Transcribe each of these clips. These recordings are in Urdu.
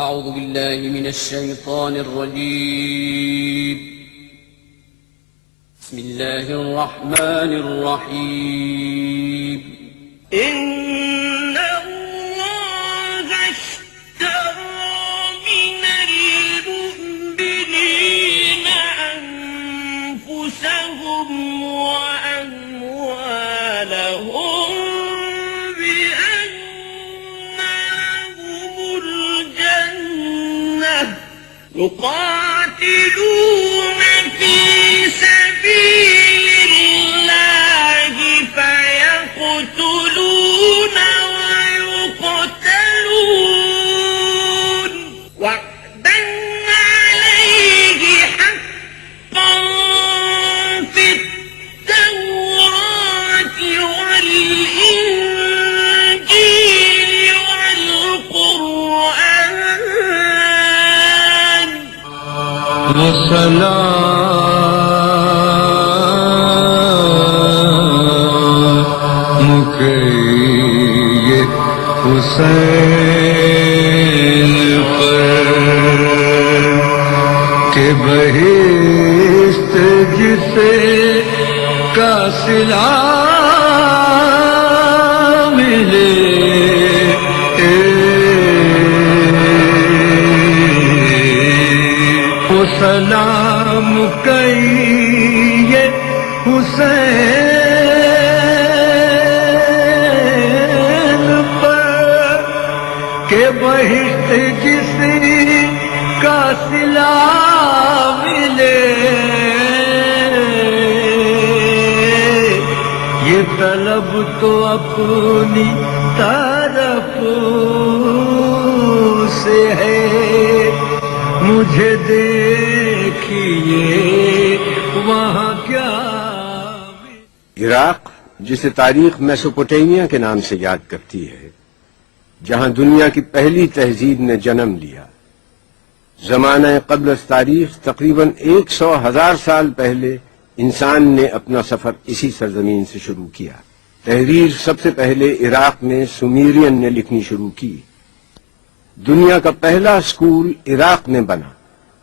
أعوذ بالله من الشيطان الرجيم. بسم الله الرحمن الرحيم. إن الله اشترى من المؤمنين أنفسهم وأموالهم بأن لهم الجنة يقاتلون في سبيل الله فيقتلون ويقتلون وعدا عليه حقا في التوراة والإنجيل والقرآن. حسین پر کہ بہشت جسے کا صلہ ملے وہ سلام کہیے حسین کہ بہشت کسی کا صلہ ملے یہ طلب تو اپنی طرف سے ہے مجھے دیکھیے وہاں کیا. عراق جسے تاریخ میسوپوٹیمیا کے نام سے یاد کرتی ہے، جہاں دنیا کی پہلی تہذیب نے جنم لیا، زمانہ قبل از تاریخ تقریباً 100,000 سال پہلے انسان نے اپنا سفر اسی سرزمین سے شروع کیا. تحریر سب سے پہلے عراق میں سومیرین نے لکھنی شروع کی. دنیا کا پہلا اسکول عراق میں بنا.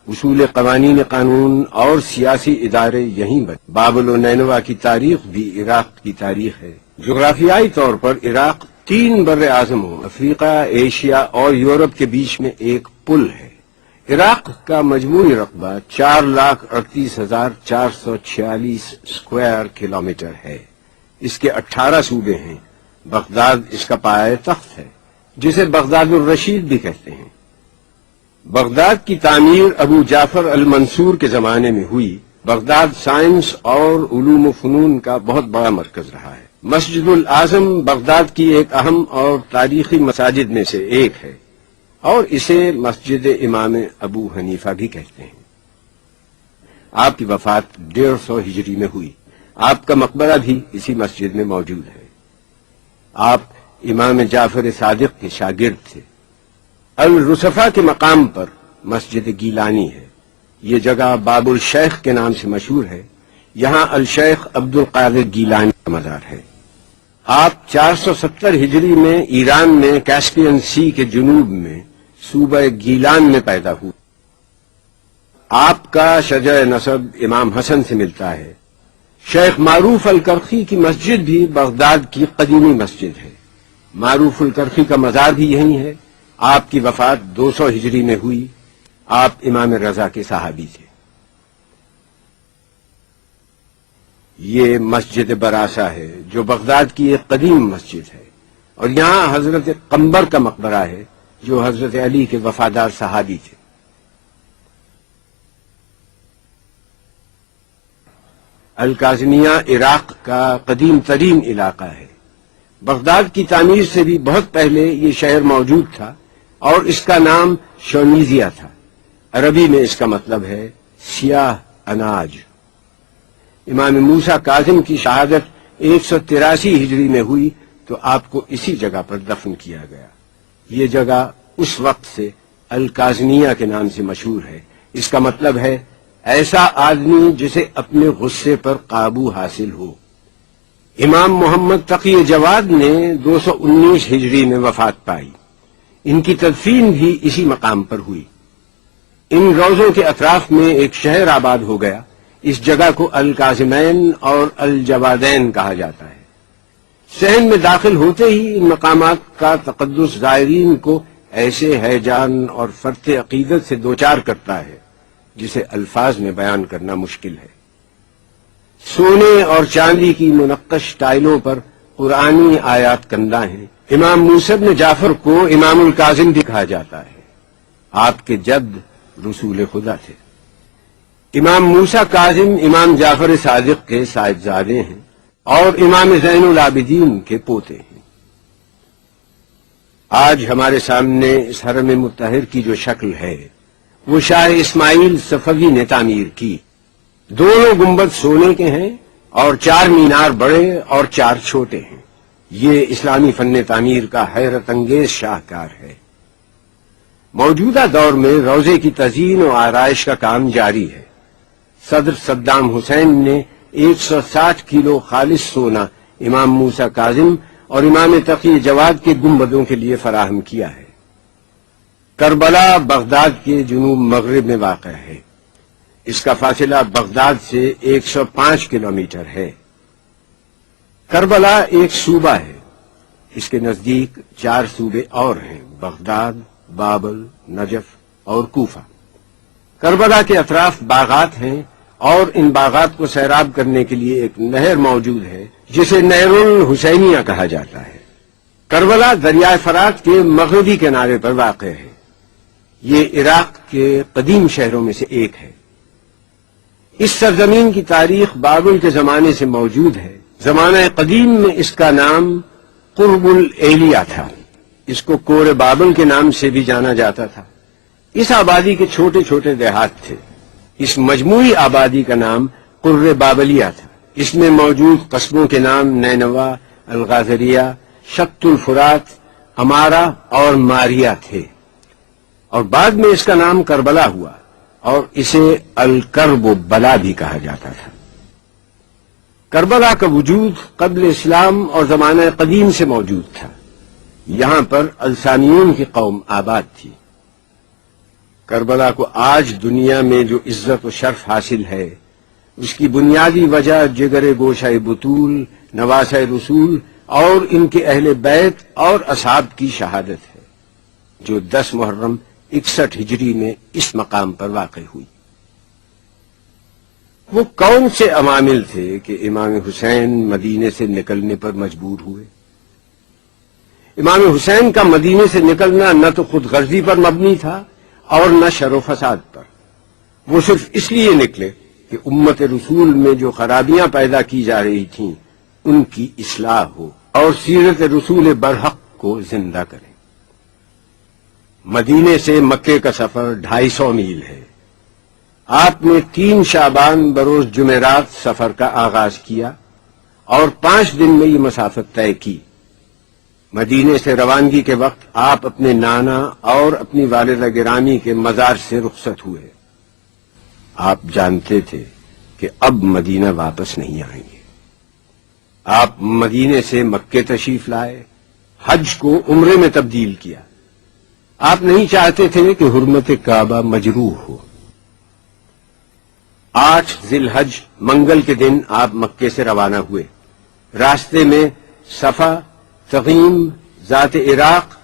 اصول قوانین قانون اور سیاسی ادارے یہیں بنے. بابل و نینوا کی تاریخ بھی عراق کی تاریخ ہے. جغرافیائی طور پر عراق 3 بر اعظموں افریقہ، ایشیا اور یورپ کے بیچ میں ایک پل ہے. عراق کا مجموعی رقبہ 4,38,446 اسکوائر کلومیٹر ہے. اس کے 18 صوبے ہیں. بغداد اس کا پایہ تخت ہے، جسے بغداد الرشید بھی کہتے ہیں. بغداد کی تعمیر ابو جعفر المنصور کے زمانے میں ہوئی. بغداد سائنس اور علوم و فنون کا بہت بڑا مرکز رہا ہے. مسجد الاعظم بغداد کی ایک اہم اور تاریخی مساجد میں سے ایک ہے، اور اسے مسجد امام ابو حنیفہ بھی کہتے ہیں. آپ کی وفات 150 ہجری میں ہوئی. آپ کا مقبرہ بھی اسی مسجد میں موجود ہے. آپ امام جعفر صادق کے شاگرد تھے. الرصفہ کے مقام پر مسجد گیلانی ہے. یہ جگہ باب الشیخ کے نام سے مشہور ہے. یہاں الشیخ عبد القادر گیلانی کا مزار ہے. آپ 470 ہجری میں ایران میں کیسپین سی کے جنوب میں صوبہ گیلان میں پیدا ہوئے. آپ کا شجر نسب امام حسن سے ملتا ہے. شیخ معروف الکرخی کی مسجد بھی بغداد کی قدیمی مسجد ہے. معروف الکرخی کا مزار بھی یہیں ہے. آپ کی وفات 200 ہجری میں ہوئی. آپ امام رضا کے صحابی تھے. یہ مسجد براسا ہے جو بغداد کی ایک قدیم مسجد ہے، اور یہاں حضرت قمبر کا مقبرہ ہے جو حضرت علی کے وفادار صحابی تھے. الکاظمیہ عراق کا قدیم ترین علاقہ ہے. بغداد کی تعمیر سے بھی بہت پہلے یہ شہر موجود تھا، اور اس کا نام شونیزیا تھا. عربی میں اس کا مطلب ہے سیاہ اناج. امام موسیٰ کاظم کی شہادت 183 ہجری میں ہوئی تو آپ کو اسی جگہ پر دفن کیا گیا. یہ جگہ اس وقت سے الکاظمیہ کے نام سے مشہور ہے. اس کا مطلب ہے ایسا آدمی جسے اپنے غصے پر قابو حاصل ہو. امام محمد تقی جواد نے 219 ہجری میں وفات پائی. ان کی تدفین بھی اسی مقام پر ہوئی۔ ان روضوں کے اطراف میں ایک شہر آباد ہو گیا۔ اس جگہ کو القاسمین اور الجوادین کہا جاتا ہے۔ صحن میں داخل ہوتے ہی ان مقامات کا تقدس زائرین کو ایسے ہیجان اور فرط عقیدت سے دوچار کرتا ہے جسے الفاظ میں بیان کرنا مشکل ہے۔ سونے اور چاندی کی منقش ٹائلوں پر قرآنی آیات کندہ ہیں۔ امام موسیٰ بن جعفر کو امام الکاظم بھی کہا جاتا ہے۔ آپ کے جد رسول خدا تھے۔ امام موسیٰ کاظم امام جعفر صادق کے صاحبزادے ہیں اور امام زین العابدین کے پوتے ہیں۔ آج ہمارے سامنے اس حرم مطہر کی جو شکل ہے وہ شاہ اسماعیل صفوی نے تعمیر کی۔ دونوں گنبد سونے کے ہیں اور 4 مینار بڑے اور 4 چھوٹے ہیں۔ یہ اسلامی فن تعمیر کا حیرت انگیز شاہکار ہے۔ موجودہ دور میں روضے کی تزئین و آرائش کا کام جاری ہے۔ صدر صدام حسین نے 160 کلو خالص سونا امام موسیٰ کاظم اور امام تقی جواد کے گنبدوں کے لیے فراہم کیا ہے۔ کربلا بغداد کے جنوب مغرب میں واقع ہے۔ اس کا فاصلہ بغداد سے 105 کلومیٹر ہے۔ کربلا ایک صوبہ ہے۔ اس کے نزدیک 4 صوبے اور ہیں: بغداد، بابل، نجف اور کوفہ۔ کربلا کے اطراف باغات ہیں اور ان باغات کو سیراب کرنے کے لیے ایک نہر موجود ہے جسے نہر الحسینیہ کہا جاتا ہے۔ کربلا دریائے فرات کے مغربی کنارے پر واقع ہے۔ یہ عراق کے قدیم شہروں میں سے ایک ہے۔ اس سرزمین کی تاریخ بابل کے زمانے سے موجود ہے۔ زمانہ قدیم میں اس کا نام قرب الایلیہ تھا۔ اس کو کور بابل کے نام سے بھی جانا جاتا تھا۔ اس آبادی کے چھوٹے چھوٹے دیہات تھے۔ اس مجموعی آبادی کا نام قر بابلیہ تھا۔ اس میں موجود قصبوں کے نام نینوا، الغازریہ، شط الفرات، امارہ اور ماریہ تھے، اور بعد میں اس کا نام کربلا ہوا اور اسے الکرب بلا بھی کہا جاتا تھا۔ کربلا کا وجود قبل اسلام اور زمانہ قدیم سے موجود تھا۔ یہاں پر السانیون کی قوم آباد تھی۔ کربلا کو آج دنیا میں جو عزت و شرف حاصل ہے اس کی بنیادی وجہ جگر گوشہ بطول، نواسہ رسول اور ان کے اہل بیت اور اصحاب کی شہادت ہے، جو 10 محرم 61 ہجری میں اس مقام پر واقع ہوئی۔ وہ کون سے عوامل تھے کہ امام حسین مدینے سے نکلنے پر مجبور ہوئے؟ امام حسین کا مدینے سے نکلنا نہ تو خود غرضی پر مبنی تھا اور نہ شر و فساد پر۔ وہ صرف اس لیے نکلے کہ امت رسول میں جو خرابیاں پیدا کی جا رہی تھیں ان کی اصلاح ہو اور سیرت رسول برحق کو زندہ کریں۔ مدینے سے مکے کا سفر 250 میل ہے۔ آپ نے 3 شعبان بروز جمعرات سفر کا آغاز کیا اور 5 دن میں یہ مسافت طے کی۔ مدینے سے روانگی کے وقت آپ اپنے نانا اور اپنی والدہ گرامی کے مزار سے رخصت ہوئے۔ آپ جانتے تھے کہ اب مدینہ واپس نہیں آئیں گے۔ آپ مدینے سے مکے تشریف لائے، حج کو عمرے میں تبدیل کیا۔ آپ نہیں چاہتے تھے کہ حرمت کعبہ مجروح ہو۔ 8 ذی الحج منگل کے دن آپ مکے سے روانہ ہوئے۔ راستے میں صفا، تغیم، ذات عراق،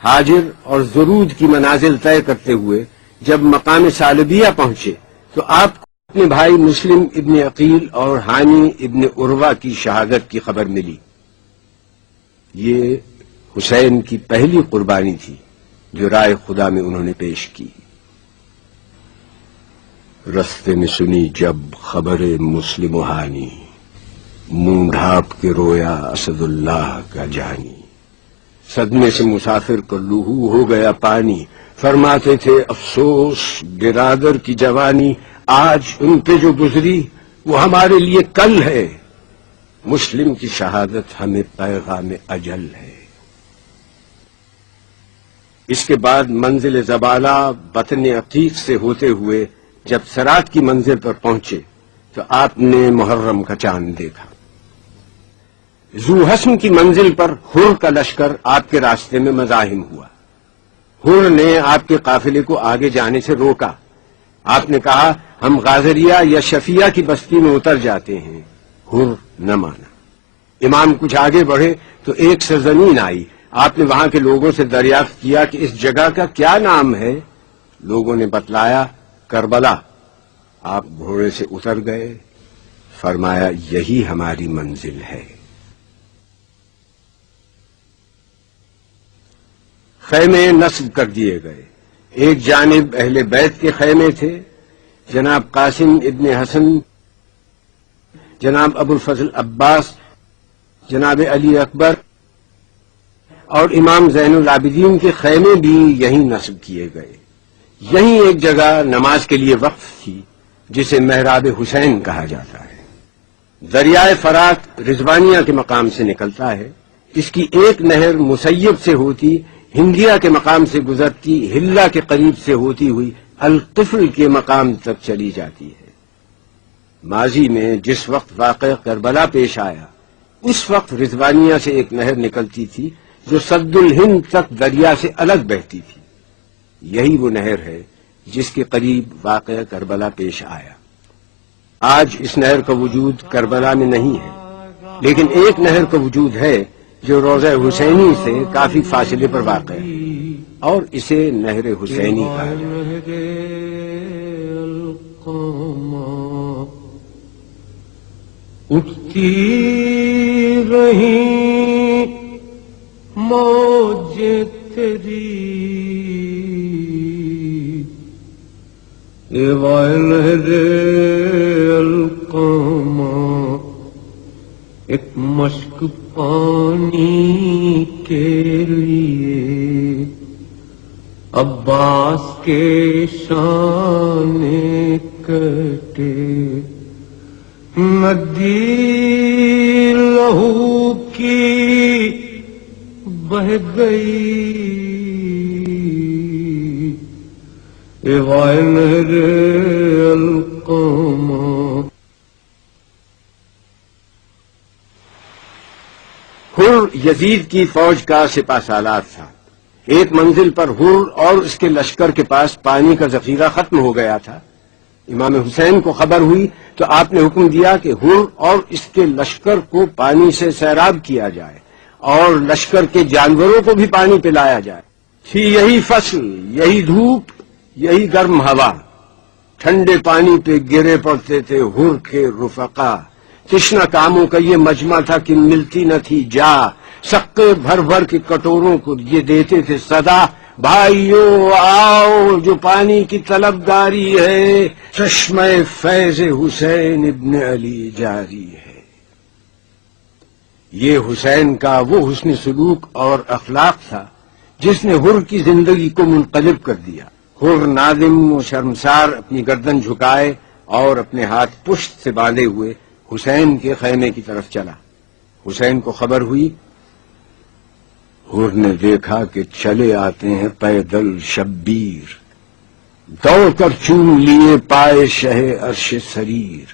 حاجر اور زرود کی منازل طے کرتے ہوئے جب مقام سالبیہ پہنچے تو آپ کو اپنے بھائی مسلم ابن عقیل اور حانی ابن عروہ کی شہادت کی خبر ملی۔ یہ حسین کی پہلی قربانی تھی جو رائے خدا میں انہوں نے پیش کی۔ رستے میں سنی جب خبر مسلم و حانی، منہ ڈھانپ کے رویا اسد اللہ کا جانی۔ صدمے سے مسافر کو لہو ہو گیا پانی، فرماتے تھے افسوس برادر کی جوانی، آج ان پہ جو گزری وہ ہمارے لیے کل ہے، مسلم کی شہادت ہمیں پیغام اجل ہے۔ اس کے بعد منزل زبالہ بطن عقیق سے ہوتے ہوئے جب سرات کی منزل پر پہنچے تو آپ نے محرم کا چاند دیکھا۔ ذو حسن کی منزل پر حر کا لشکر آپ کے راستے میں مزاحم ہوا۔ حر نے آپ کے قافلے کو آگے جانے سے روکا. آپ نے کہا ہم غازریہ یا شفیہ کی بستی میں اتر جاتے ہیں. حر نہ مانا. امام کچھ آگے بڑھے تو ایک سرزمین آئی. آپ نے وہاں کے لوگوں سے دریافت کیا کہ اس جگہ کا کیا نام ہے. لوگوں نے بتلایا کربلا. آپ گھوڑے سے اتر گئے. فرمایا یہی ہماری منزل ہے. خیمے نصب کر دیے گئے. ایک جانب اہل بیت کے خیمے تھے، جناب قاسم ابن حسن، جناب ابو الفضل عباس، جناب علی اکبر اور امام زین العابدین کے خیمے بھی یہیں نصب کیے گئے. یہیں ایک جگہ نماز کے لیے وقف تھی جسے محراب حسین کہا جاتا ہے. دریائے فرات رضوانیہ کے مقام سے نکلتا ہے. اس کی ایک نہر مسیب سے ہوتی ہندیہ کے مقام سے گزرتی ہلا کے قریب سے ہوتی ہوئی القفل کے مقام تک چلی جاتی ہے. ماضی میں جس وقت واقعہ کربلا پیش آیا اس وقت رضوانیہ سے ایک نہر نکلتی تھی جو سد الہند تک دریا سے الگ بہتی تھی. یہی وہ نہر ہے جس کے قریب واقعہ کربلا پیش آیا. آج اس نہر کا وجود کربلا میں نہیں ہے، لیکن ایک نہر کا وجود ہے جو روضہ حسینی سے کافی فاصلے پر واقع ہے اور اسے نہر حسینی کہا جاتا ہے. اٹھتی رہی موج تیری اے نہر القامہ، ایک مشک پانی کے لیے عباس کے شان کٹے. ندی لہو کی بہ گئی اے نہر القامہ. حر یزید کی فوج کا سپہ سالار تھا. ایک منزل پر حر اور اس کے لشکر کے پاس پانی کا ذخیرہ ختم ہو گیا تھا. امام حسین کو خبر ہوئی تو آپ نے حکم دیا کہ حر اور اس کے لشکر کو پانی سے سیراب کیا جائے اور لشکر کے جانوروں کو بھی پانی پلایا جائے. تھی یہی فصل، یہی دھوپ، یہی گرم ہوا. ٹھنڈے پانی پہ گرے پڑتے تھے حر کے رفقا. تشنا کاموں کا یہ مجمع تھا کہ ملتی نہ تھی جا. سقے بھر بھر کے کٹوروں کو یہ دیتے تھے صدا، بھائیو آؤ جو پانی کی طلبگاری ہے، چشمہ فیض حسین ابن علی جاری ہے. یہ حسین کا وہ حسن سلوک اور اخلاق تھا جس نے حر کی زندگی کو منقلب کر دیا. حر نادم و شرمسار اپنی گردن جھکائے اور اپنے ہاتھ پشت سے باندھے ہوئے حسین کے خیمے کی طرف چلا. حسین کو خبر ہوئی. حر نے دیکھا کہ چلے آتے ہیں پیدل شبیر. دوڑ کر چوم لیے پائے شہ عرش سریر.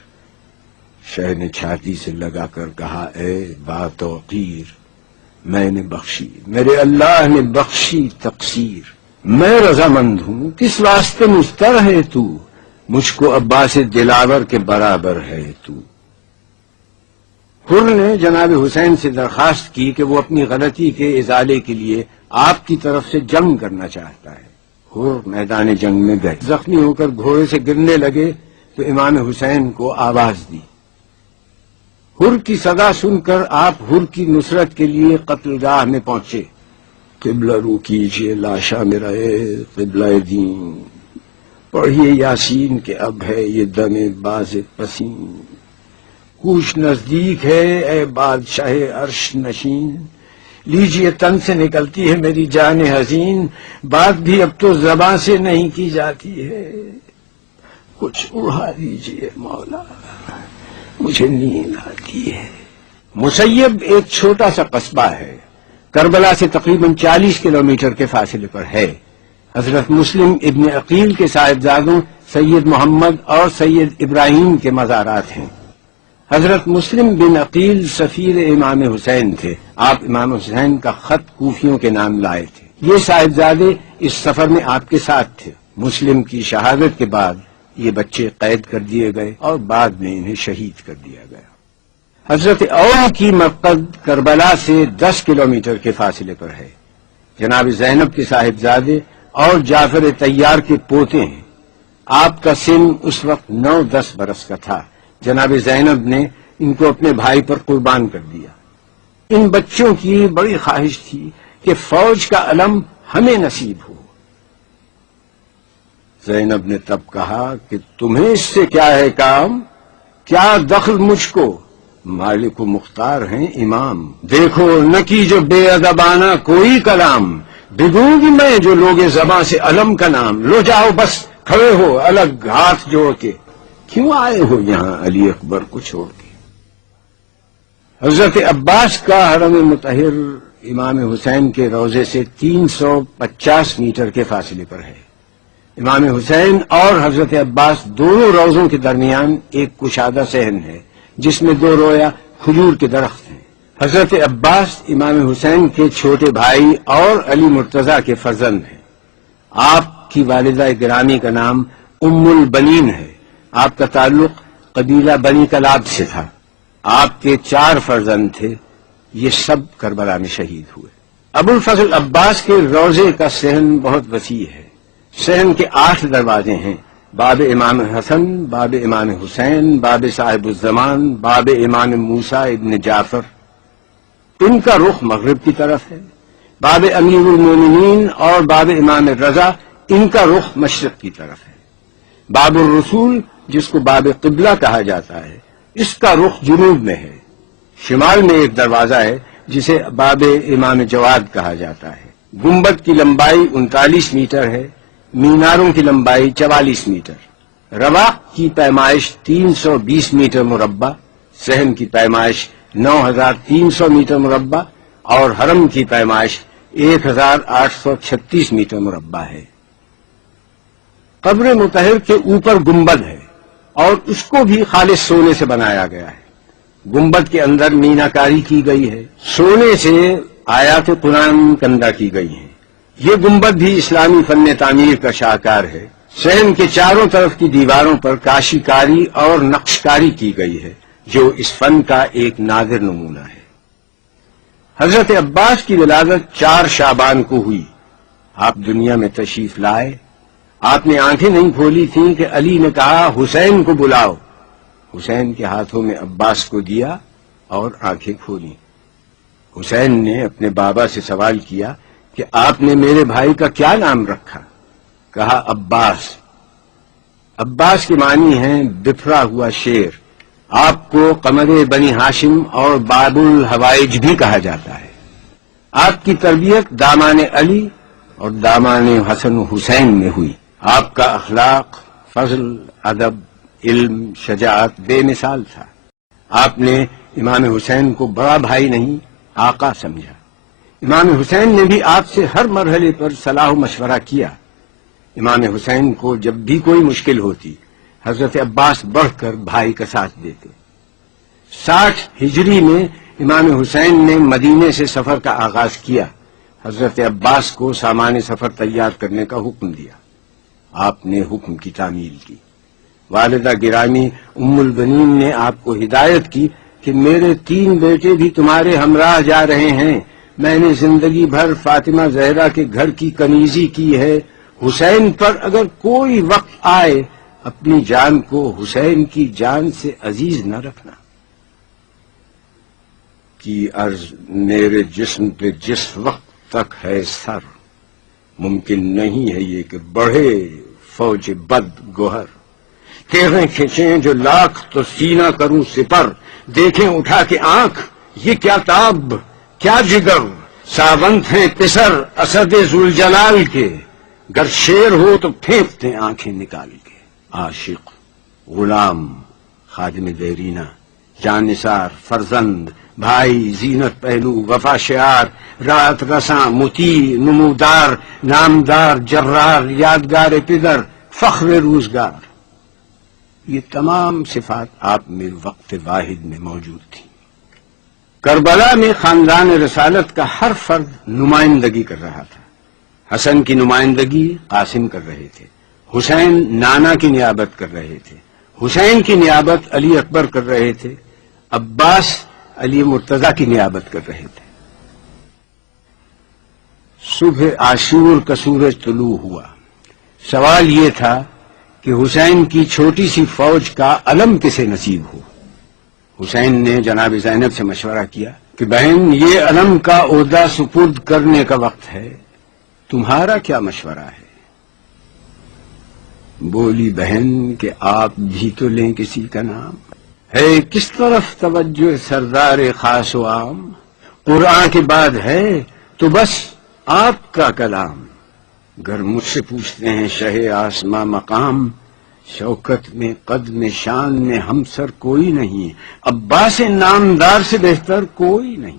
شہ نے چھاتی سے لگا کر کہا اے با توقیر، میں نے بخشی، میرے اللہ نے بخشی تقصیر. میں رضامند ہوں، کس واسطے مستر ہے تو، مجھ کو عباس دلاور کے برابر ہے تو. حر نے جناب حسین سے درخواست کی کہ وہ اپنی غلطی کے ازالے کے لیے آپ کی طرف سے جنگ کرنا چاہتا ہے. حر میدان جنگ میں گئے. زخمی ہو کر گھوڑے سے گرنے لگے تو امام حسین کو آواز دی. حر کی صدا سن کر آپ حر کی نصرت کے لیے قتل گاہ میں پہنچے. قبلہ رو کیجئے لاشا میرا اے قبلہ دین، پڑھیے یاسین کہ اب ہے یہ دم باز پسین. کوش نزدیک ہے اے بادشاہ عرش نشین، لیجئے تن سے نکلتی ہے میری جان حزین. بات بھی اب تو زباں سے نہیں کی جاتی ہے، کچھ اڑا دیجئے مولا، مجھے نیند آتی ہے. مسیب ایک چھوٹا سا قصبہ ہے، کربلا سے تقریباً 40 کلومیٹر کے فاصلے پر ہے. حضرت مسلم ابن عقیل کے صاحبزادوں سید محمد اور سید ابراہیم کے مزارات ہیں. حضرت مسلم بن عقیل سفیر امام حسین تھے. آپ امام حسین کا خط کوفیوں کے نام لائے تھے. یہ صاحبزادے اس سفر میں آپ کے ساتھ تھے. مسلم کی شہادت کے بعد یہ بچے قید کر دیے گئے اور بعد میں انہیں شہید کر دیا گیا. حضرت اول کی مرقد کربلا سے 10 کلومیٹر کے فاصلے پر ہے. جناب زینب کے صاحبزادے اور جعفر طیار کے پوتے ہیں. آپ کا سن اس وقت 9-10 برس کا تھا. جناب زینب نے ان کو اپنے بھائی پر قربان کر دیا. ان بچوں کی بڑی خواہش تھی کہ فوج کا علم ہمیں نصیب ہو. زینب نے تب کہا کہ تمہیں اس سے کیا ہے کام؟ کیا دخل مجھ کو؟ مالک و مختار ہیں امام. دیکھو نہ کی جو بے ادبانہ کوئی کلام، بگوں گی میں جو لوگ زباں سے علم کا نام. لو جاؤ بس کھڑے ہو الگ ہاتھ جوڑ کے، کیوں آئے ہو یہاں علی اکبر کو چھوڑ کے؟ حضرت عباس کا حرم مطہر امام حسین کے روضے سے 350 میٹر کے فاصلے پر ہے. امام حسین اور حضرت عباس دونوں روضوں کے درمیان ایک کشادہ صحن ہے جس میں 2 رویا کھجور کے درخت ہیں. حضرت عباس امام حسین کے چھوٹے بھائی اور علی مرتضیٰ کے فرزند ہیں. آپ کی والدہ گرامی کا نام ام البنین ہے. آپ کا تعلق قبیلہ بنی کلاب سے تھا. آپ کے 4 فرزند تھے. یہ سب کربلا میں شہید ہوئے. ابو الفضل عباس کے روضے کا صحن بہت وسیع ہے. صحن کے 8 دروازے ہیں: باب امام حسن، باب امام حسین، باب صاحب الزمان، باب امام موسیٰ ابن جعفر. ان کا رخ مغرب کی طرف ہے. باب امیر المومنین اور باب امام رضا، ان کا رخ مشرق کی طرف ہے. باب الرسول جس کو باب قبلہ کہا جاتا ہے، اس کا رخ جنوب میں ہے. شمال میں ایک دروازہ ہے جسے باب امام جواد کہا جاتا ہے. گنبد کی لمبائی 39 میٹر ہے. میناروں کی لمبائی 44 میٹر. رواق کی پیمائش 320 میٹر مربع، صحن کی پیمائش 9300 میٹر مربع اور حرم کی پیمائش 1836 میٹر مربع ہے. قبر مطہر کے اوپر گنبد ہے اور اس کو بھی خالص سونے سے بنایا گیا ہے. گنبد کے اندر میناکاری کی گئی ہے. سونے سے آیات قرآن کندہ کی گئی ہیں. یہ گنبد بھی اسلامی فن تعمیر کا شاہکار ہے. صحن کے چاروں طرف کی دیواروں پر کاشی کاری اور نقش کاری کی گئی ہے جو اس فن کا ایک نادر نمونہ ہے. حضرت عباس کی ولادت 4 شعبان کو ہوئی. آپ دنیا میں تشریف لائے. آپ نے آنکھیں نہیں کھولی تھیں کہ علی نے کہا حسین کو بلاؤ. حسین کے ہاتھوں میں عباس کو دیا اور آنکھیں کھولی. حسین نے اپنے بابا سے سوال کیا کہ آپ نے میرے بھائی کا کیا نام رکھا؟ کہا عباس. عباس کے معنی ہیں بفرا ہوا شیر. آپ کو قمر بنی ہاشم اور باب الحوائج بھی کہا جاتا ہے. آپ کی تربیت دامان علی اور دامان حسن و حسین میں ہوئی. آپ کا اخلاق، فضل، ادب، علم، شجاعت بے مثال تھا. آپ نے امام حسین کو بڑا بھائی نہیں آقا سمجھا. امام حسین نے بھی آپ سے ہر مرحلے پر صلاح و مشورہ کیا. امام حسین کو جب بھی کوئی مشکل ہوتی حضرت عباس بڑھ کر بھائی کا ساتھ دیتے. 60 ہجری میں امام حسین نے مدینے سے سفر کا آغاز کیا. حضرت عباس کو سامان سفر تیار کرنے کا حکم دیا. آپ نے حکم کی تعمیل کی. والدہ گرامی ام البنین نے آپ کو ہدایت کی کہ میرے 3 بیٹے بھی تمہارے ہمراہ جا رہے ہیں. میں نے زندگی بھر فاطمہ زہرا کے گھر کی کنیزی کی ہے. حسین پر اگر کوئی وقت آئے اپنی جان کو حسین کی جان سے عزیز نہ رکھنا. کی عرض میرے جسم پہ جس وقت تک ہے سر، ممکن نہیں ہے یہ کہ بڑھے فوج بد گوہر. تیغیں کھینچیں جو لاکھ تو سینہ کروں سپر. دیکھیں اٹھا کے آنکھ یہ کیا تاب کیا جگر. ساونت ہیں پسر اسد ذوالجلال کے، گر شیر ہو تو پھینکتے آنکھیں نکال کے. عاشق، غلام، خادم دیرینہ، جانثار، فرزند، بھائی، زینت پہلو، وفا شعار، رات رساں، مطیع، نمودار، نامدار، جرار، یادگار پدر، فخر روزگار. یہ تمام صفات آپ میں وقت واحد میں موجود تھی. کربلا میں خاندان رسالت کا ہر فرد نمائندگی کر رہا تھا. حسن کی نمائندگی قاسم کر رہے تھے، حسین نانا کی نیابت کر رہے تھے، حسین کی نیابت علی اکبر کر رہے تھے، عباس علی مرتضی کی نیابت کر رہے تھے۔ صبح عاشور کا سورج طلوع ہوا۔ سوال یہ تھا کہ حسین کی چھوٹی سی فوج کا علم کسے نصیب ہو۔ حسین نے جناب زینب سے مشورہ کیا کہ بہن، یہ علم کا عہدہ سپرد کرنے کا وقت ہے، تمہارا کیا مشورہ ہے؟ بولی بہن کہ آپ بھی تو لیں کسی کا نام، ہے کس طرف توجہ سردار خاص و عام، قرآن کے بعد ہے تو بس آپ کا کلام، گر مجھ سے پوچھتے ہیں شہ آسماں مقام، شوکت میں قد میں شان میں ہم سر کوئی نہیں، عباس نامدار سے بہتر کوئی نہیں۔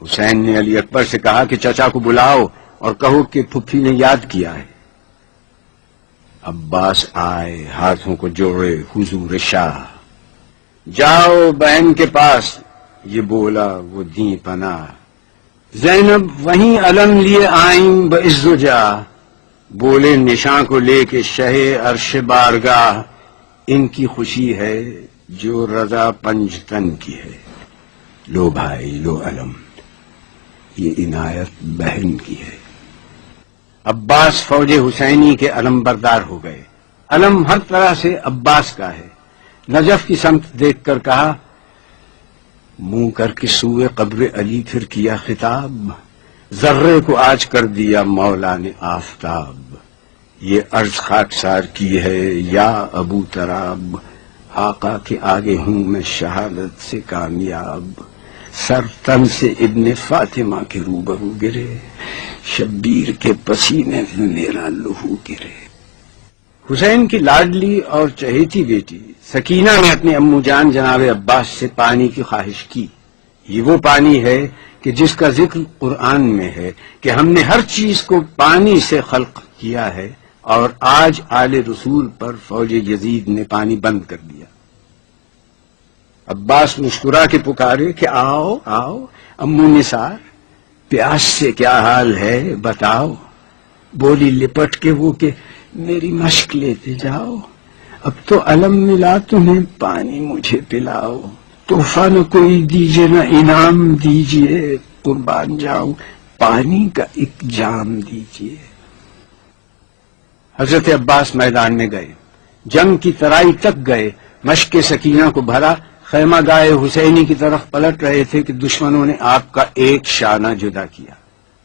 حسین نے علی اکبر سے کہا کہ چچا کو بلاؤ اور کہو کہ پھپھی نے یاد کیا ہے۔ عباس آئے، ہاتھوں کو جوڑے، حضور شاہ جاؤ بہن کے پاس، یہ بولا وہ دیں پناہ۔ زینب وہیں علم لیے آئیں بعز و جاہ، بولے نشاں کو لے کے شہ عرش بارگاہ، ان کی خوشی ہے جو رضا پنجتن کی ہے۔ لو بھائی لو علم، یہ عنایت بہن کی ہے۔ عباس فوج حسینی کے علم بردار ہو گئے۔ علم ہر طرح سے عباس کا ہے۔ نجف کی سمت دیکھ کر کہا، منہ کر کے سوئے قبر علی پھر کیا خطاب، ذرے کو آج کر دیا مولا نے آفتاب، یہ عرض خاکسار کی ہے یا ابو تراب، آقا کے آگے ہوں میں شہادت سے کامیاب، سر تن سے ابن فاطمہ کے روبرو گرے، شبیر کے پسینے میں میرا لہو گرے۔ حسین کی لاڈلی اور چہیتی بیٹی سکینہ نے اپنے امو جان جناب عباس سے پانی کی خواہش کی۔ یہ وہ پانی ہے کہ جس کا ذکر قرآن میں ہے کہ ہم نے ہر چیز کو پانی سے خلق کیا ہے، اور آج آل رسول پر فوج یزید نے پانی بند کر دیا۔ عباس مسکرا کے پکارے کہ آؤ آؤ امو نثار، پیاس سے کیا حال ہے بتاؤ۔ بولی لپٹ کے وہ کہ میری مشق لیتے جاؤ، اب تو علم ملا تمہیں پانی مجھے پلاؤ، تحفہ نہ کوئی دیجیے نہ انعام دیجیے، قربان جاؤں پانی کا ایک جام دیجیے۔ حضرت عباس میدان میں گئے، جنگ کی ترائی تک گئے، مشق سکینہ کو بھرا، خیمہ گائے حسینی کی طرف پلٹ رہے تھے کہ دشمنوں نے آپ کا ایک شانہ جدا کیا،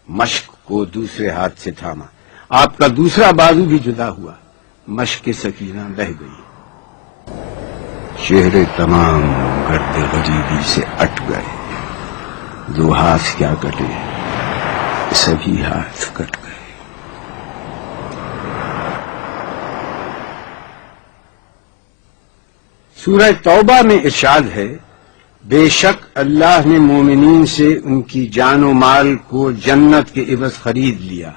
مشق کو دوسرے ہاتھ سے تھاما، آپ کا دوسرا بازو بھی جدا ہوا، مشق سکینہ بہہ گئی، چہرے تمام گرد غریبی سے اٹ گئے، دو ہاتھ کیا کٹے، سبھی ہاتھ کٹ گئے۔ سورہ توبہ میں ارشاد ہے، بے شک اللہ نے مومنین سے ان کی جان و مال کو جنت کے عوض خرید لیا،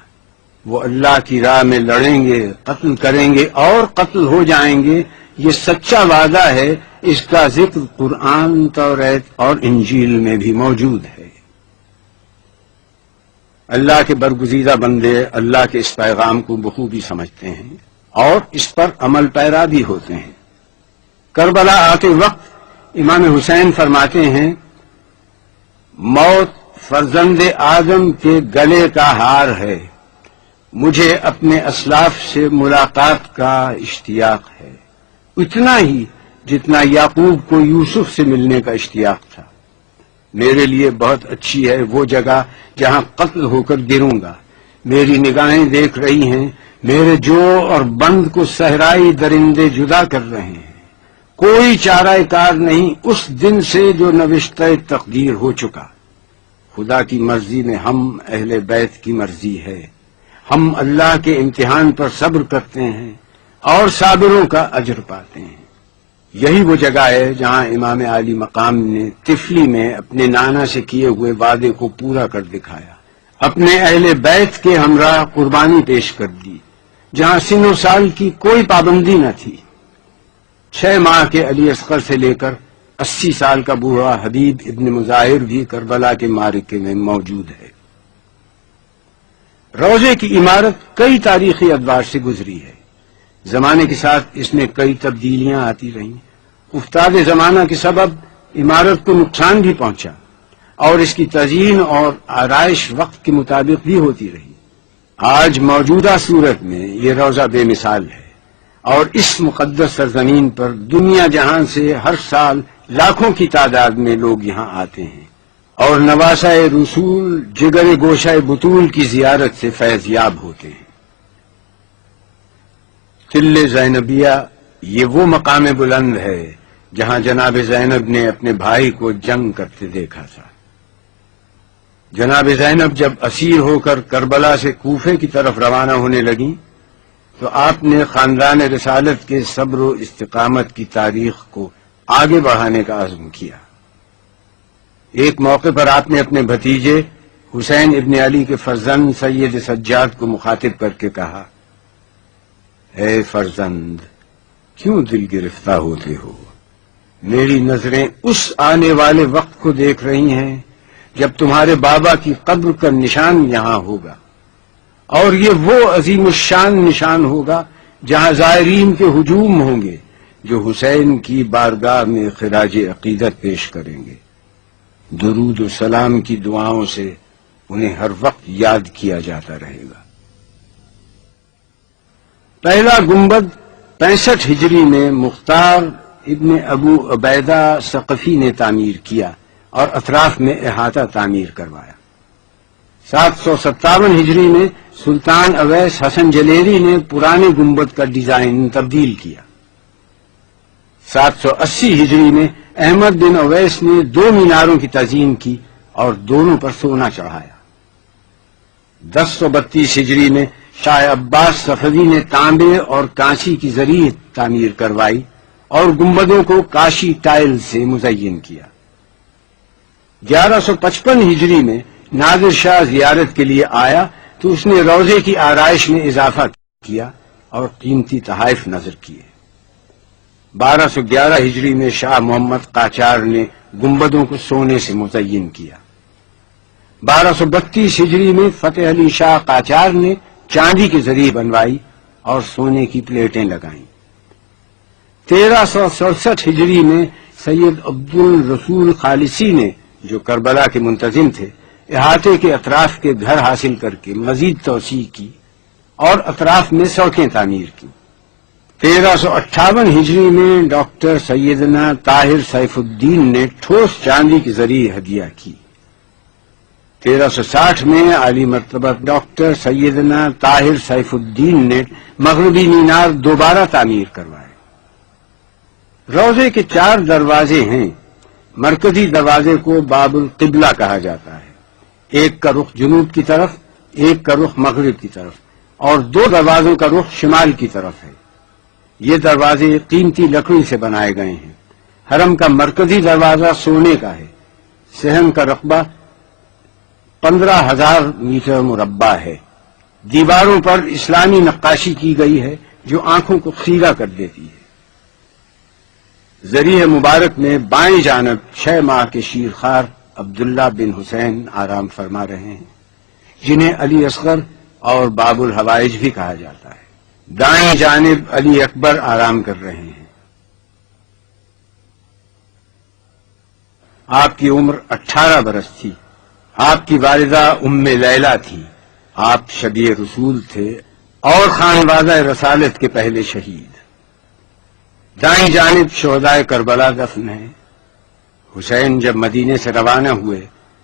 وہ اللہ کی راہ میں لڑیں گے، قتل کریں گے اور قتل ہو جائیں گے، یہ سچا وعدہ ہے، اس کا ذکر قرآن، توریت اور انجیل میں بھی موجود ہے۔ اللہ کے برگزیدہ بندے اللہ کے اس پیغام کو بخوبی سمجھتے ہیں اور اس پر عمل پیرا بھی ہوتے ہیں۔ کربلا آتے وقت امام حسین فرماتے ہیں، موت فرزند آدم کے گلے کا ہار ہے، مجھے اپنے اسلاف سے ملاقات کا اشتیاق ہے، اتنا ہی جتنا یعقوب کو یوسف سے ملنے کا اشتیاق تھا۔ میرے لیے بہت اچھی ہے وہ جگہ جہاں قتل ہو کر گروں گا، میری نگاہیں دیکھ رہی ہیں، میرے جو اور بند کو صحرائی درندے جدا کر رہے ہیں، کوئی چارہ کار نہیں اس دن سے جو نوشتہ تقدیر ہو چکا۔ خدا کی مرضی میں ہم اہل بیت کی مرضی ہے، ہم اللہ کے امتحان پر صبر کرتے ہیں اور صابروں کا اجر پاتے ہیں۔ یہی وہ جگہ ہے جہاں امام عالی مقام نے طفلی میں اپنے نانا سے کیے ہوئے وعدے کو پورا کر دکھایا، اپنے اہل بیت کے ہمراہ قربانی پیش کر دی، جہاں سن و سال کی کوئی پابندی نہ تھی۔ 6 ماہ کے علی اصغر سے لے کر 80 سال کا بوڑھا حبیب ابن مظاہر بھی کربلا کے معرکے میں موجود ہے۔ روضے کی عمارت کئی تاریخی ادوار سے گزری ہے. زمانے کے ساتھ اس میں کئی تبدیلیاں آتی رہیں. افتاد زمانہ کے سبب عمارت کو نقصان بھی پہنچا اور اس کی تزئین اور آرائش وقت کے مطابق بھی ہوتی رہی. آج موجودہ صورت میں یہ روضہ بے مثال ہے اور اس مقدس سرزمین پر دنیا جہاں سے ہر سال لاکھوں کی تعداد میں لوگ یہاں آتے ہیں اور نواسۂ رسول جگر گوشہ بطول کی زیارت سے فیض یاب ہوتے ہیں. قلعہ زینبیہ یہ وہ مقام بلند ہے جہاں جناب زینب نے اپنے بھائی کو جنگ کرتے دیکھا تھا. جناب زینب جب اسیر ہو کر کربلا سے کوفے کی طرف روانہ ہونے لگیں تو آپ نے خاندان رسالت کے صبر و استقامت کی تاریخ کو آگے بڑھانے کا عزم کیا. ایک موقع پر آپ نے اپنے بھتیجے حسین ابن علی کے فرزند سید سجاد کو مخاطب کر کے کہا، اے فرزند کیوں دل گرفتہ ہوتے ہو؟ میری نظریں اس آنے والے وقت کو دیکھ رہی ہیں جب تمہارے بابا کی قبر کا نشان یہاں ہوگا اور یہ وہ عظیم الشان نشان ہوگا جہاں زائرین کے ہجوم ہوں گے جو حسین کی بارگاہ میں خراج عقیدت پیش کریں گے. درود و سلام کی دعاؤں سے انہیں ہر وقت یاد کیا جاتا رہے گا. پہلا گنبد 65 ہجری میں مختار ابن ابو عبیدہ ثقفی نے تعمیر کیا اور اطراف میں احاطہ تعمیر کروایا. 757 ہجری میں سلطان اویس حسن جلیری نے پرانے گنبد کا ڈیزائن تبدیل کیا. 780 ہجری میں احمد بن اویس نے 2 میناروں کی تزئین کی اور دونوں پر سونا چڑھایا. 1032 ہجری میں شاہ عباس صفوی نے تانبے اور کانسی کی زرعی تعمیر کروائی اور گنبدوں کو کاشی ٹائل سے مزین کیا. 1155 ہجری میں نادر شاہ زیارت کے لیے آیا تو اس نے روضے کی آرائش میں اضافہ کیا اور قیمتی تحائف نظر کیے. 1211 ہجری میں شاہ محمد قاچار نے گنبدوں کو سونے سے مزین کیا. 1232 ہجری میں فتح علی شاہ قاچار نے چاندی کے ذریعے بنوائی اور سونے کی پلیٹیں لگائیں. 1367 ہجری میں سید عبد الرسول خالصی نے جو کربلا کے منتظم تھے احاطے کے اطراف کے گھر حاصل کر کے مزید توسیع کی اور اطراف میں سڑکیں تعمیر کی. 1358 ہجری میں ڈاکٹر سیدنا طاہر سیف الدین نے ٹھوس چاندی کے ذریعے ہدیہ کی. 1360 میں عالی مرتبہ ڈاکٹر سیدنا طاہر سیف الدین نے مغربی مینار دوبارہ تعمیر کروائے. روضے کے 4 دروازے ہیں. مرکزی دروازے کو باب القبلہ کہا جاتا ہے. ایک کا رخ جنوب کی طرف، ایک کا رخ مغرب کی طرف اور 2 دروازوں کا رخ شمال کی طرف ہے. یہ دروازے قیمتی لکڑی سے بنائے گئے ہیں. حرم کا مرکزی دروازہ سونے کا ہے. صحن کا رقبہ 15,000 میٹر مربع ہے. دیواروں پر اسلامی نقاشی کی گئی ہے جو آنکھوں کو خیرہ کر دیتی ہے. ذریعہ مبارک میں بائیں جانب 6 ماہ کے شیرخوار عبداللہ بن حسین آرام فرما رہے ہیں جنہیں علی اصغر اور باب الحوائج بھی کہا جاتا ہے. دائیں جانب علی اکبر آرام کر رہے ہیں. آپ کی عمر 18 برس تھی. آپ کی والدہ ام لیلہ تھی. آپ شبیہ رسول تھے اور خانوادہ رسالت کے پہلے شہید. دائیں جانب شہدائے کربلا دفن ہیں. حسین جب مدینے سے روانہ ہوئے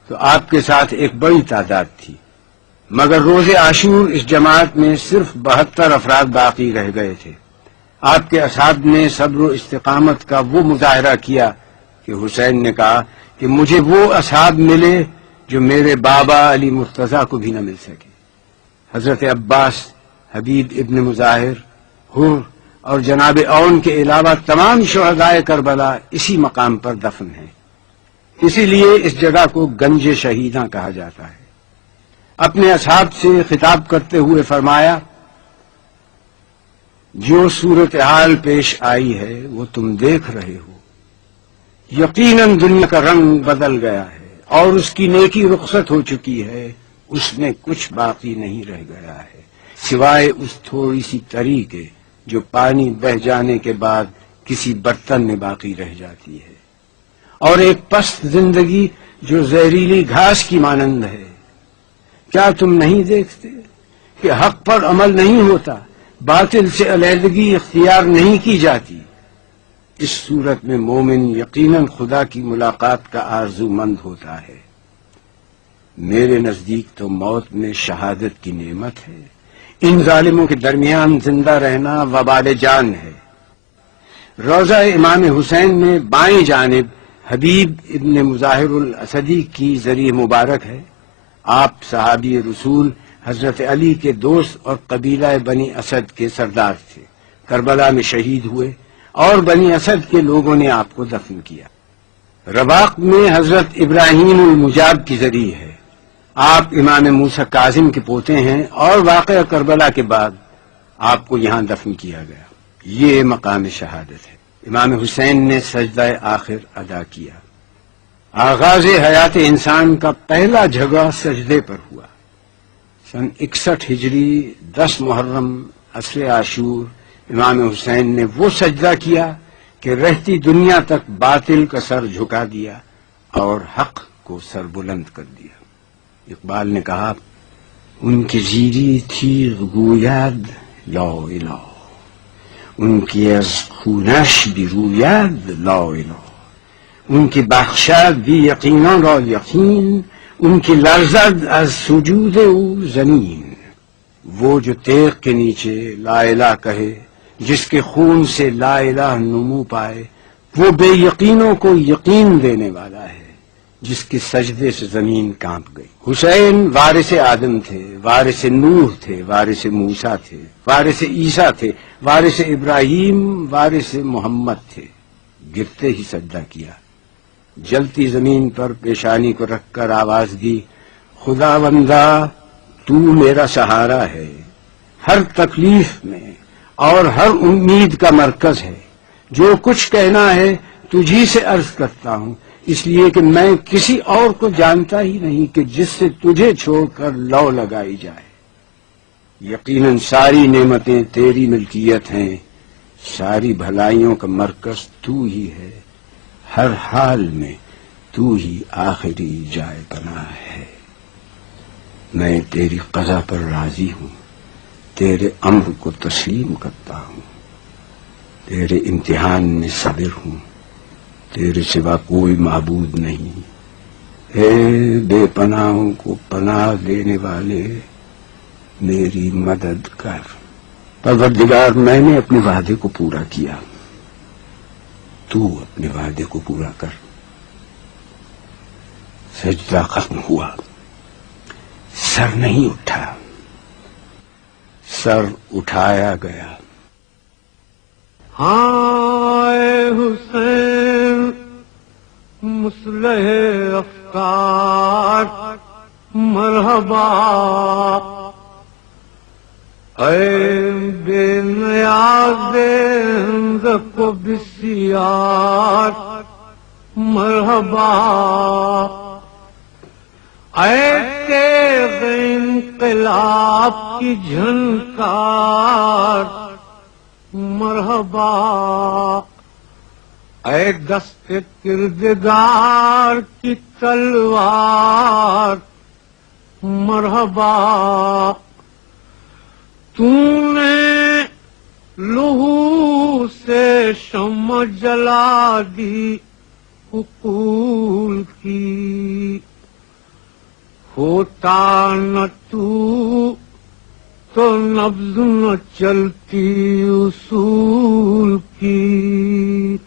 تو آپ کے ساتھ ایک بڑی تعداد تھی، مگر روز عاشور اس جماعت میں صرف 72 افراد باقی رہ گئے تھے. آپ کے اصحاب نے صبر و استقامت کا وہ مظاہرہ کیا کہ حسین نے کہا کہ مجھے وہ اصحاب ملے جو میرے بابا علی مرتضیٰ کو بھی نہ مل سکے. حضرت عباس، حبیب ابن مظاہر، حر اور جناب اون کے علاوہ تمام شہدائے کربلا اسی مقام پر دفن ہیں. اسی لیے اس جگہ کو گنج شہیداں کہا جاتا ہے. اپنے اصحاب سے خطاب کرتے ہوئے فرمایا، جو صورتحال پیش آئی ہے وہ تم دیکھ رہے ہو. یقیناً دنیا کا رنگ بدل گیا ہے اور اس کی نیکی رخصت ہو چکی ہے، اس میں کچھ باقی نہیں رہ گیا ہے سوائے اس تھوڑی سی تری کے جو پانی بہہ جانے کے بعد کسی برتن میں باقی رہ جاتی ہے، اور ایک پست زندگی جو زہریلی گھاس کی مانند ہے۔ کیا تم نہیں دیکھتے کہ حق پر عمل نہیں ہوتا، باطل سے علیحدگی اختیار نہیں کی جاتی؟ اس صورت میں مومن یقیناً خدا کی ملاقات کا آرزو مند ہوتا ہے۔ میرے نزدیک تو موت میں شہادت کی نعمت ہے، ان ظالموں کے درمیان زندہ رہنا وبال جان ہے۔ روضہ امام حسین میں بائیں جانب حبیب ابن مظاہر الاسدی کی ذریع مبارک ہے۔ آپ صحابی رسول حضرت علی کے دوست اور قبیلہ بنی اسد کے سردار تھے، کربلا میں شہید ہوئے اور بنی اسد کے لوگوں نے آپ کو دفن کیا۔ رباق میں حضرت ابراہیم المجاب کی ذریع ہے، آپ امام موسیٰ کاظم کے پوتے ہیں اور واقعہ کربلا کے بعد آپ کو یہاں دفن کیا گیا۔ یہ مقام شہادت ہے۔ امام حسین نے سجدہ آخر ادا کیا۔ آغاز حیات انسان کا پہلا جھگڑا سجدے پر ہوا۔ سن 61 ہجری 10 محرم عصر عاشور امام حسین نے وہ سجدہ کیا کہ رہتی دنیا تک باطل کا سر جھکا دیا اور حق کو سر بلند کر دیا۔ اقبال نے کہا، ان کی زیری تھی گوید لا الہ، ان کی از خونش بھی روید لا الہ، ان کی بخشد بھی یقیناً را یقین، ان کی لرزد از سجود او زمین۔ وہ جو تیغ کے نیچے لا الہ کہے، جس کے خون سے لا الہ نمو پائے، وہ بے یقینوں کو یقین دینے والا ہے، جس کے سجدے سے زمین کانپ گئی۔ حسین وارث آدم تھے، وارث نوح تھے، وارث موسیٰ تھے، وارث عیسیٰ تھے، وارث ابراہیم، وارث محمد تھے۔ گرتے ہی سجدہ کیا، جلتی زمین پر پیشانی کو رکھ کر آواز دی، خدا بندہ تو میرا سہارا ہے، ہر تکلیف میں اور ہر امید کا مرکز ہے۔ جو کچھ کہنا ہے تجھی سے عرض کرتا ہوں، اس لیے کہ میں کسی اور کو جانتا ہی نہیں کہ جس سے تجھے چھوڑ کر لو لگائی جائے۔ یقیناً ساری نعمتیں تیری ملکیت ہیں، ساری بھلائیوں کا مرکز تو ہی ہے، ہر حال میں تو ہی آخری جائے پناہ ہے۔ میں تیری قضا پر راضی ہوں، تیرے امر کو تسلیم کرتا ہوں، تیرے امتحان میں صابر ہوں، تیرے سوا کوئی معبود نہیں۔ اے بے پناہوں کو پناہ دینے والے، میری مدد کر۔ پروردگار، میں نے اپنے وعدے کو پورا کیا، تو اپنے وعدے کو پورا کر۔ سجدہ ختم ہوا، سر نہیں اٹھا، سر اٹھایا گیا۔ ہائے حسین مصلح افکار مرحبا، اے بے نیاز رزق و بسیار مرحبا، اے تیغ انقلاب کی جھنکار مرحبا، اے دست کردگار کی تلوار مرحبا، تو نے لہو سے شمع جلا دی عقول کی، ہوتا نہ تو نبض نہ چلتی اصول کی۔